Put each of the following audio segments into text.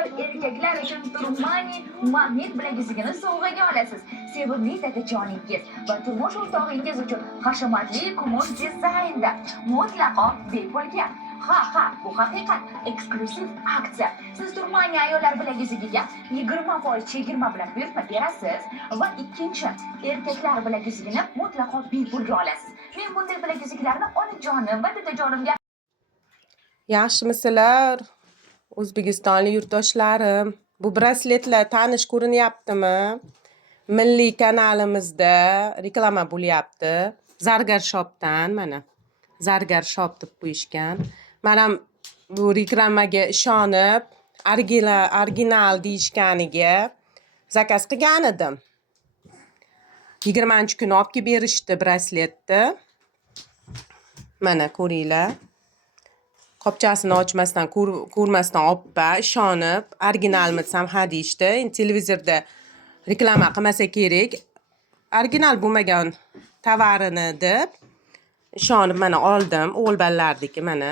bir erkaklar uchun Turmani magnit bilaguzugini sovg'aga olasiz. Sevimli dadajoningiz va turmush o'rtog'ingiz uchun hashamatli kumush dizaynda mutlaqo bepulga. Ha, bu haqiqat. Eksklyuziv aksiya. Siz Turmani ayollar bilaguzugiga 20% chegirma bilan buyurtma berasiz va ikkinchi erkaklar bilaguzugini mutlaqo bepulga olasiz. Men bunday bilaguzuklarni onajonim va dadajonimga. Yaxshimisizlar, O'zbekistonlik yurtdoshlarim? Bu brasletlar tanish ko'rinyaptimi? Milliy kanalimizda reklama bo'lyapti. Zargar shopdan, mana. Zargar shop deb qo'yishgan. Men ham bu reklamaga ishonib, original deyishganiga zakaz qilgan edim. 20-kuni olib kelib berishdi brasletni. Mana ko'ringlar. Qopchasini ochmasdan, ko'rmasdan oppa ishonib, originalmi desam ha deyishdi. Endi televizorda reklama qilmasa kerak. Original bo'lmagan tovarini deb ishonib mana oldim. O'g'il balalardiki mana.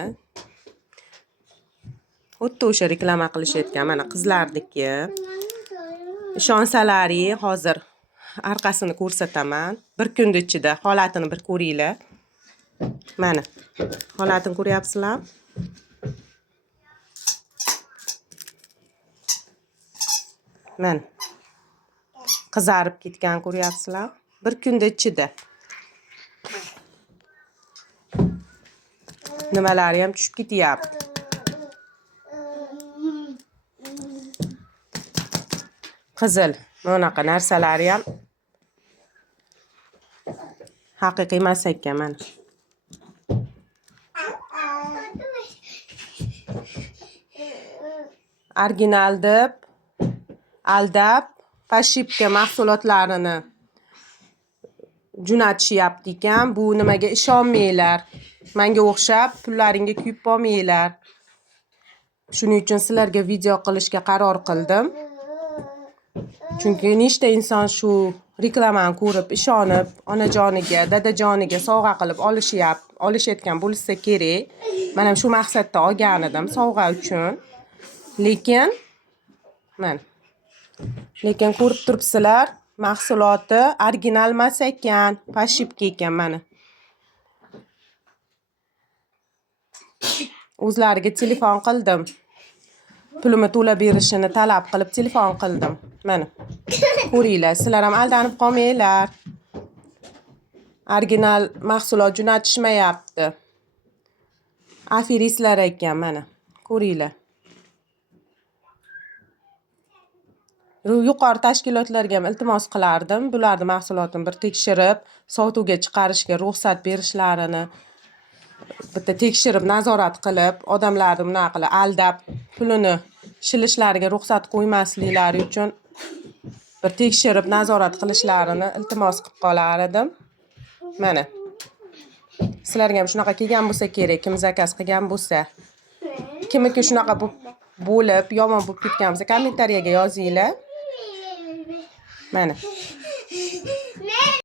Xuddi o'sha reklama qilishayotgan mana qizlardiki. Ishonsalaring, hozir orqasini ko'rsataman. Bir kun ichida holatini bir ko'ringlar. Mana. Holatini ko'ryapsizlar? Mana. Qizarib ketgan ko'ryapsizlar? Bir kun ichida. Nimalari ham tushib ketyapti. Qizil, bunaqa narsalari ham haqiqiy emas ekan mana. Original deb aldab pashipka mahsulotlarini jo'natishyapti ekan. Bu nimaga ishonmanglar. Menga o'xshab pullaringga kuyib qolmanglar. Shuning uchun sizlarga video qilishga qaror qildim. Chunki nechta inson shu reklamani ko'rib, ishonib, onajoniga, dadajoniga sovg'a qilib olishayotgan bo'lsa kerak. Men ham shu maqsadda olgan edim sovg'a uchun. Lekin ko'rib turibsizlar, mahsuloti original emas ekan, pashipka ekan mana. O'zlariga telefon qildim. Pulimi to'lab berishini talab qilib telefon qildim. Mana. Ko'ringlar, sizlar ham aldanib qolmanglar. Original mahsulot jo'natishmayapti. Aferistlar ekan mana. Ko'ringlar. Yuqori tashkilotlarga ham iltimos qilardim. Bularni mahsulotini bir tekshirib, sotuvga chiqarishga ruxsat berishlarini bitta tekshirib, nazorat qilib, odamlarni bunaqa qilib aldab, pulini shilishlariga ruxsat qo'ymasliklari uchun bir tekshirib, nazorat qilishlarini iltimos qilib qolar edim. Mana. Sizlarga ham shunaqa kelgan bo'lsa kerak, kim zakaz qilgan bo'lsa. Kimiki shunaqa bo'lib, yomon bo'lib ketgan bo'lsa, kommentariyaga yozinglar. Mana.